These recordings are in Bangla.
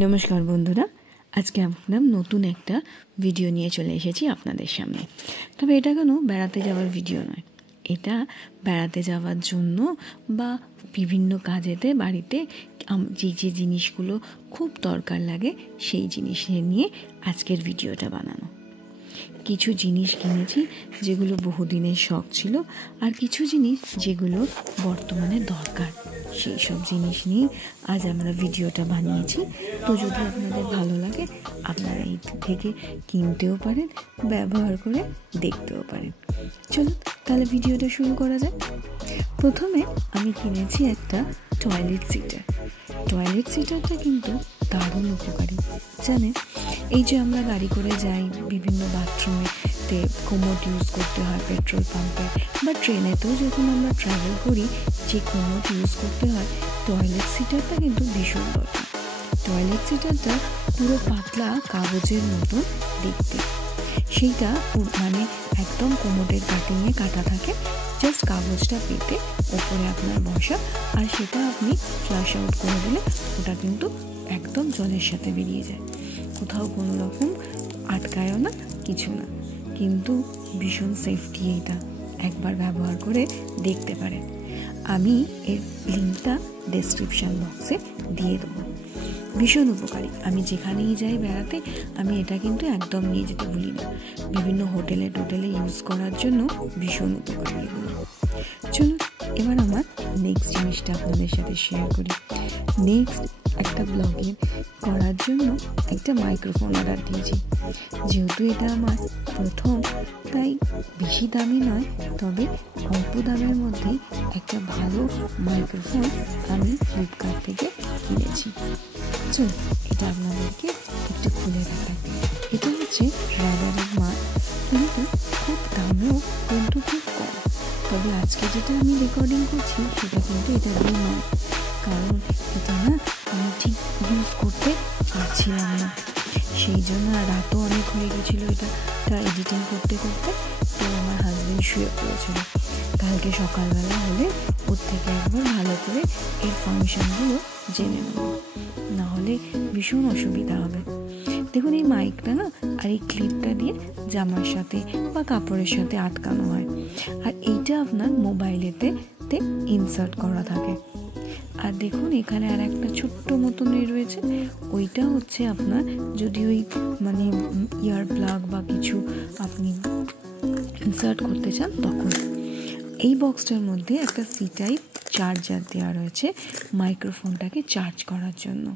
নমস্কার বন্ধুরা, আজকে আমরা নতুন একটা ভিডিও নিয়ে চলে এসেছি আপনাদের সামনে। তবে এটা কোনো বেড়াতে যাওয়ার ভিডিও নয়, এটা বেড়াতে যাওয়ার জন্য বা বিভিন্ন কাজেতে বাড়িতে যে জিনিসগুলো খুব দরকার লাগে সেই জিনিস নিয়ে আজকের ভিডিওটা বানানো। কিছু জিনিস কিনেছি যেগুলো বহুদিনের শখ ছিল, আর কিছু জিনিস যেগুলো বর্তমানে দরকার, সেই সব জিনিস নিয়ে আজ আমরা ভিডিওটা বানিয়েছি। তো যদি আপনাদের ভালো লাগে আপনারা এই থেকে কিনতেও পারেন, ব্যবহার করে দেখতেও পারেন। চলুন তাহলে ভিডিওটা শুরু করা যায়। প্রথমে আমি কিনেছি একটা টয়লেট সিটার। টয়লেট সিটারটা কিন্তু দারুণ উপকারী, জানেন? এই যে আমরা গাড়ি করে যাই, বিভিন্ন বাথরুমেতে কোমোড ইউজ করতে হয়, পেট্রোল পাম্পে বা ট্রেনেতেও যখন আমরা ট্রাভেল করি যে কোমোড ইউজ করতে হয়, টয়লেট সিটারটা কিন্তু ভীষণ দরকার। টয়লেট সিটারটা পুরো পাতলা কাগজের মতন দেখতে, সেইটা মানে একদম কোমোডের কাটিংয়ে কাটা থাকে, জাস্ট কাগজটা পেতে ওপরে আপনার বসা, আর সেটা আপনি ফ্লাশ আউট করে দিলে ওটা কিন্তু একদম জলের সাথে বেরিয়ে যায়, কোথাও কোনো রকম আটকায়ও না, কিছু না। কিন্তু ভীষণ সেফটি, এইটা একবার ব্যবহার করে দেখতে পারেন। আমি এর লিঙ্কটা ডেসক্রিপশান বক্সে দিয়ে দেবো। ভীষণ উপকারী, আমি যেখানেই যাই বেড়াতে আমি এটা কিন্তু একদম নিয়ে যেতে ভুলি না। বিভিন্ন হোটেলে ইউজ করার জন্য ভীষণ উপকারী এগুলো। চলুন এবার আমার নেক্সট জিনিসটা আপনাদের সাথে শেয়ার করি। নেক্সট একটা ব্লগিং করার জন্য একটা মাইক্রোফোন অর্ডার দিয়েছি। যেহেতু এটা আমার প্রথম, তাই বেশি দামি নয়, তবে অল্প দামের মধ্যেই একটা ভালো মাইক্রোফোন আমি ফ্লিপকার্ট থেকে কিনেছি। চলুন এটা আপনাদেরকে একটু খুলে দেখাই। এটা হচ্ছে রাডারের মাল, কিন্তু খুব দামেও কিন্তু খুব কম। তবে আজকে যেটা আমি রেকর্ডিং করছি সেটা কিন্তু এটা দিয়ে নয়, কারণ এটা না আমি ঠিক ইউজ করতে পারছিলাম না, সেই জন্য। আর রাতও অনেক হয়ে গেছিলো এটা এডিটিং করতে করতে, তো আমার হাজব্যান্ড শুয়ে পড়েছিল। কালকে সকালবেলা হলে ওর থেকে একবার ভালো করে এর ফাংশনগুলো জেনে নেব, নাহলে ভীষণ অসুবিধা হবে। দেখুন এই মাইকটা না আর এই ক্লিপটা দিয়ে জামার সাথে বা কাপড়ের সাথে আটকানো হয়, আর এইটা আপনার মোবাইলেতে ইনসার্ট করা থাকে। আর দেখুন এখানে আর একটা ছোট্ট মতনই রয়েছে, ওইটা হচ্ছে আপনার যদি ওই মানে ইয়ার প্লাগ বা কিছু আপনি ইনসার্ট করতে চান তখন। এই বক্সটার মধ্যে একটা সি টাইপ চার্জার দেওয়া রয়েছে মাইক্রোফোনটাকে চার্জ করার জন্য।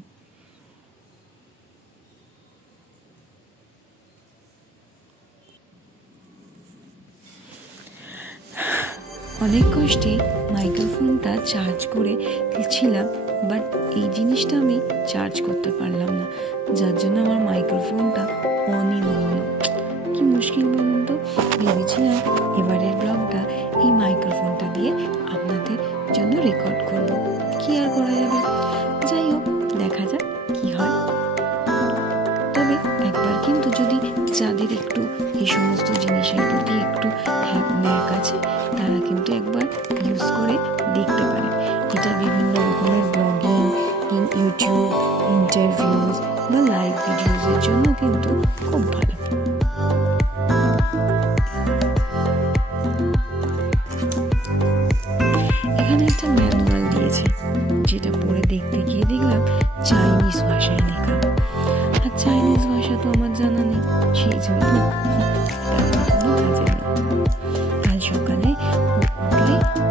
অনেক কষ্টে মাইক্রোফোনটা চার্জ করে ছিলাম, বাট এই জিনিসটা আমি চার্জ করতে পারলাম না, যার জন্য আমার মাইক্রোফোনটা অনই হলো না। কি মুশকিল বলুন তো। ভেবেছিলাম এবারের ব্লগটা এই মাইক্রোফোনটা দিয়ে আপনাদের জন্য রেকর্ড করব, কি আর করা যাবে। যাই হোক, দেখা যাক কি হয়। তবে একবার কিন্তু যদি যাদের একটু এই সমস্ত জিনিসের প্রতি একটু ন্যাক আছে, তারা কিন্তু একবার ইউজ করে দেখতে পারে। এটা বিভিন্ন রকমের ব্লগিং, ইউটিউব, ইন্টারভিউজ বা লাইভ ভিডিওজের জন্য কিন্তু খুব ভালো। এখানে একটা ম্যানুয়াল দিয়েছে, যেটা পড়ে দেখতে গিয়ে দেখলাম চাইনিজ ভাষায় লেখা, আর চাইনিজ ভাষা তো আমার জানা নেই, সেই জন্য কাল সকালে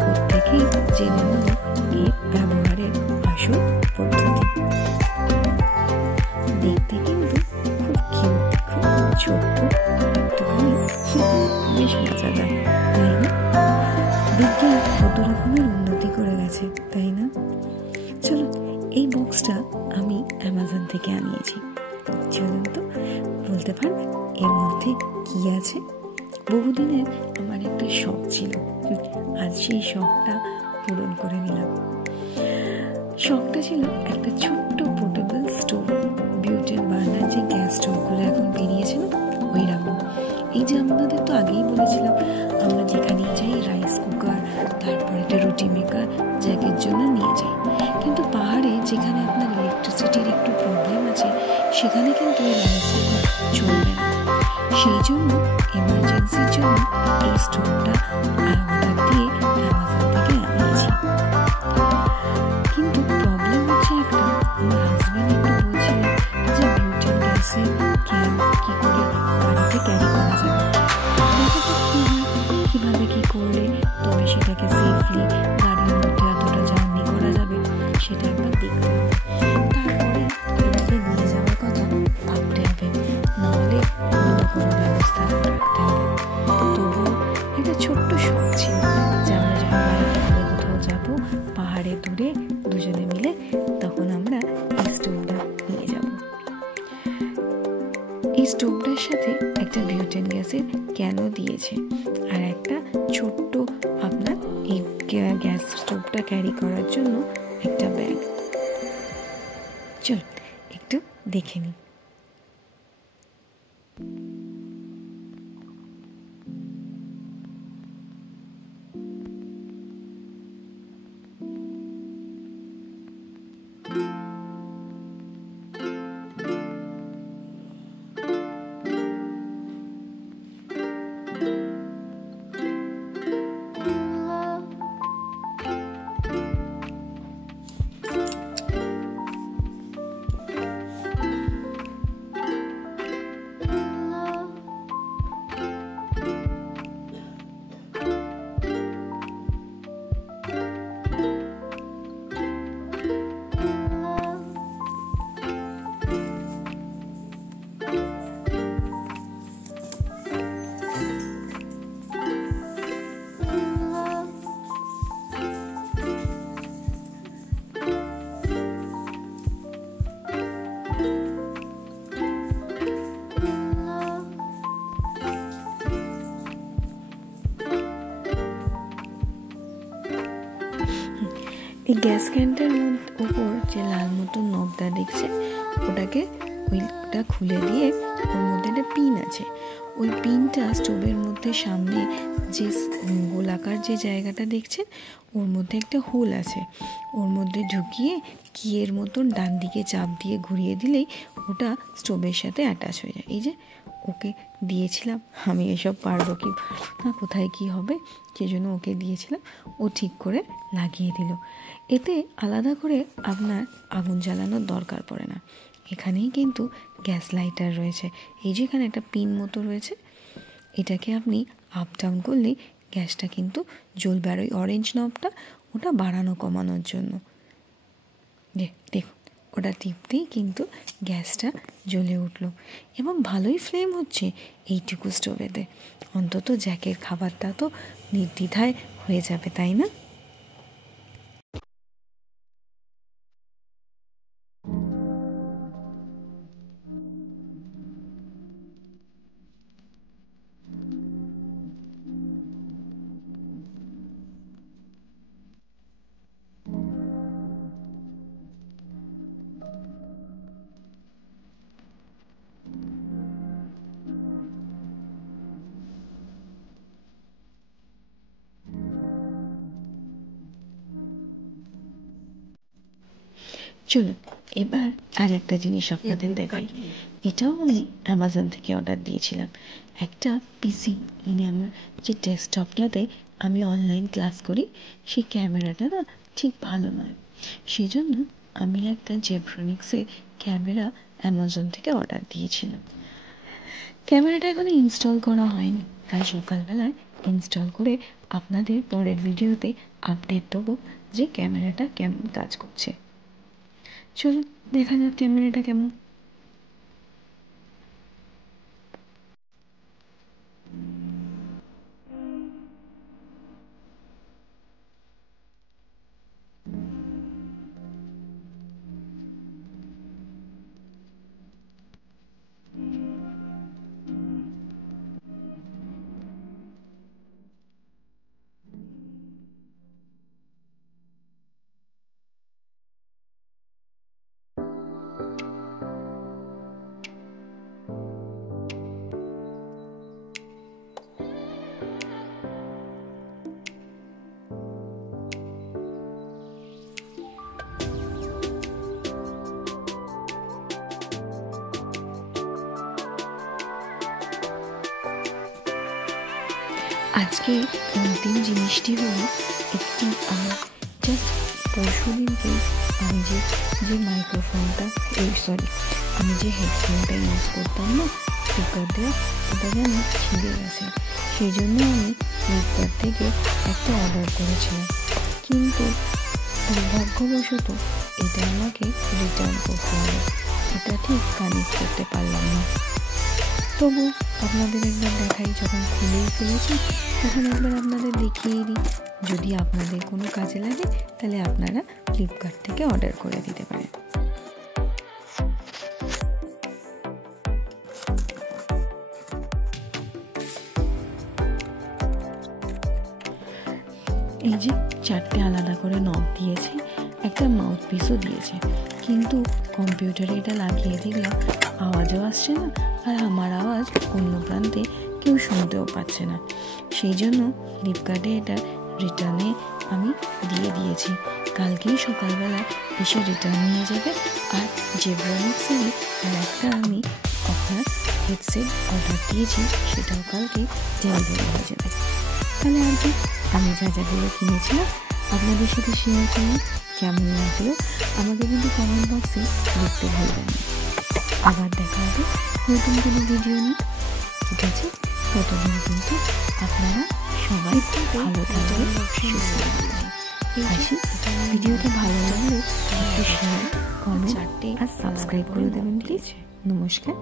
প্রত্যেকেই জেনে নেব এর ব্যবহারের আসল পদ্ধতি। দেখতে কিন্তু খুব কিউট, খুব ছোট্ট, একটুখানি বেশ মজাদার, তাই না? বিজ্ঞান কত রকমের উন্নতি করে গেছে, তাই না? চলো এই বক্সটা আমি অ্যামাজন থেকে আনিয়েছি। চলুন তো বলতে পারবেন এর মধ্যে কি আছে? বহুদিনের আমার একটা শখ ছিল, আজ সেই শখটা পূরণ করে নিলাম। শখটা ছিল একটা ছোট্ট পোর্টেবল স্টোভ, বিউটেন বার্নার যে গ্যাস স্টোভগুলো এখন বেরিয়েছে না, ওই রকম। এই যে আপনাদের তো আগেই বলেছিলাম আমরা যেখানেই যাই রাইস কুকার, তারপরে একটা রুটি মেকার জ্যাকের জন্য নিয়ে যাই, কিন্তু পাহাড়ে যেখানে আপনার ইলেকট্রিসিটির একটু প্রবলেম আছে সেখানে কিন্তু এই রাইস কুকার চলবে না। সেই জন্য এমার্জেন্সির জন্য এই স্টোভটা অর্ডার দিয়ে অ্যামাজন থেকে আনিয়েছি। কিন্তু প্রবলেম হচ্ছে একটা, আমার হাজব্যান্ড একটু বলছিল যে বিউটেন গ্যাসে কী করে বাড়িতে ক্যারি করা যাবে। দেখা যাক কী হয়, কীভাবে কী করলে তবে সেটাকে সেফলি গাড়ির মধ্যে এতটা জার্নি করা যাবে সেটা একবার দেখতে হবে। তারপরে এটাকে নিয়ে যাওয়ার কথা ভাবতে হবে, নাহলে অন্য কোনো ব্যবস্থা করতে হবে। তবুও একটা ছোট্ট শখ ছিল যে আমরা যখন বাড়িতে ঘুরে কোথাও যাবো পাহাড়ে দূরে দুজনে মিলে, তখন আমরা এই স্টোভটা নিয়ে যাব। এই স্টোভটার সাথে একটা বিউটেন গ্যাসের ক্যানও দিয়েছে আর একটা ছোট্ট আপনার এই গ্যাস স্টোভটা ক্যারি করার জন্য একটা ব্যাগ। চলো একটু দেখে নিই। এই গ্যাস ক্যানটার উপর যে লাল মতো নবটা দেখছে ওইটা খুলে দিয়ে ওর মধ্যে একটা পিন আছে। ওই পিনটা স্টোভের মধ্যে সামনে যে গোলাকার যে জায়গাটা দেখছেন ওর মধ্যে একটা হোল আছে, ওর মধ্যে ঢুকিয়ে কিয়ের মতন ডান দিকে চাপ দিয়ে ঘুরিয়ে দিলেই ওটা স্টোভের সাথে অ্যাটাচ হয়ে যায়। এই যে ওকে দিয়েছিলাম, আমি এসব পারবো কি না, কোথায় কি হবে সেজন্য ওকে দিয়েছিলাম, ও ঠিক করে লাগিয়ে দিল। এতে আলাদা করে আপনার আগুন জ্বালানোর দরকার পড়ে না। এখানেই কিন্তু গ্যাস লাইটার রয়েছে, এই যে এখানে একটা পিন মতো রয়েছে, এটাকে আপনি আপ ডাউন করলেই গ্যাসটা কিন্তু জ্বলবে। আর ওই অরেঞ্জ নবটা ওটা বাড়ানো কমানোর জন্য, দেখুন ওটা টিপতেই কিন্তু গ্যাসটা জ্বলে উঠলো এবং ভালোই ফ্লেম হচ্ছে এইটুকু স্টোভেতে। অন্তত জ্যাকের খাবারটা তো নির্দ্বিধায় হয়ে যাবে, তাই না? চলুন এবার আর একটা জিনিস আপনাদের দেখাই। এটাও আমি অ্যামাজন থেকে অর্ডার দিয়েছিলাম, একটা পিসি। মানে আমার যে ডেস্কটপটাতে আমি অনলাইন ক্লাস করি সেই ক্যামেরাটা না ঠিক ভালো নয়, সেই জন্য আমি একটা জেব্রনিক্সের ক্যামেরা অ্যামাজন থেকে অর্ডার দিয়েছিলাম। ক্যামেরাটা এখনো ইনস্টল করা হয়নি, কাল সকালবেলায় ইনস্টল করে আপনাদের পরের ভিডিওতে আপডেট দেবো যে ক্যামেরাটা কেমন কাজ করছে। চলুন দেখা যাক ক্যামেরাটা কেমন। আজকে অন্তিম জিনিসটি হলো একটি আমি জাস্ট পরশু দিনকে আমি যে মাইক্রোফোনটা আমি যে হেডফোনটা ইউজ করতাম না ফ্লিপকার্ট দিয়ে, ওটা যেন ছিঁড়ে গেছে। সেই জন্য আমি ফ্লিপকার্ট থেকে একটা অর্ডার করেছিলাম, কিন্তু দুর্ভাগ্যবশত এটা আমাকে রিটার্ন করতে হবে। এটা ঠিক কানেক্ট করতে পারলাম না। তবু আপনাদের একবার দেখাই, যখন খুলেই ফেলেছি তখন একবার আপনাদের দেখিয়ে দিই। যদি আপনাদের কোনো কাজে লাগে তাহলে আপনারা ফ্লিপকার্ট থেকে অর্ডার করে দিতে পারেন। এই যে 4টে আলাদা করে নব দিয়েছে, একটা মাউথ পিসও দিয়েছে, কিন্তু কম্পিউটারে এটা লাগিয়ে দেখলাম আওয়াজও আসছে না, আর আমার আওয়াজ অন্য প্রান্তে কেউ শুনতেও পাচ্ছে না। সেই জন্য ফ্লিপকার্টে এটা রিটার্নে আমি দিয়ে দিয়েছি। কালকেই সকালবেলা এসে রিটার্ন নিয়ে যাবে। আর জেব্রানিক্সেরই আর একটা আমি আপনার হেডসেট অর্ডার দিয়েছি, সেটাও কালকে ডেলিভারি হয়ে যাবে। তাহলে আর কি, আমি যাগুলো কিনেছিলাম আপনাদের সাথে শেয়ার করলাম। কেমন লাগলো আমাকে কিন্তু কমেন্ট বক্সে লিখতে ভুলবেন না। আবার দেখা হবে নতুন কোনো ভিডিও নিয়ে, ঠিক আছে? ততদিন কিন্তু আপনারা সবাই খুব ভালো থাকবেন, সুস্থ থাকবেন। ভিডিওটা ভালো লাগলে শেয়ার, কমেন্ট আর সাবস্ক্রাইব করে দেবেন প্লিজ। নমস্কার।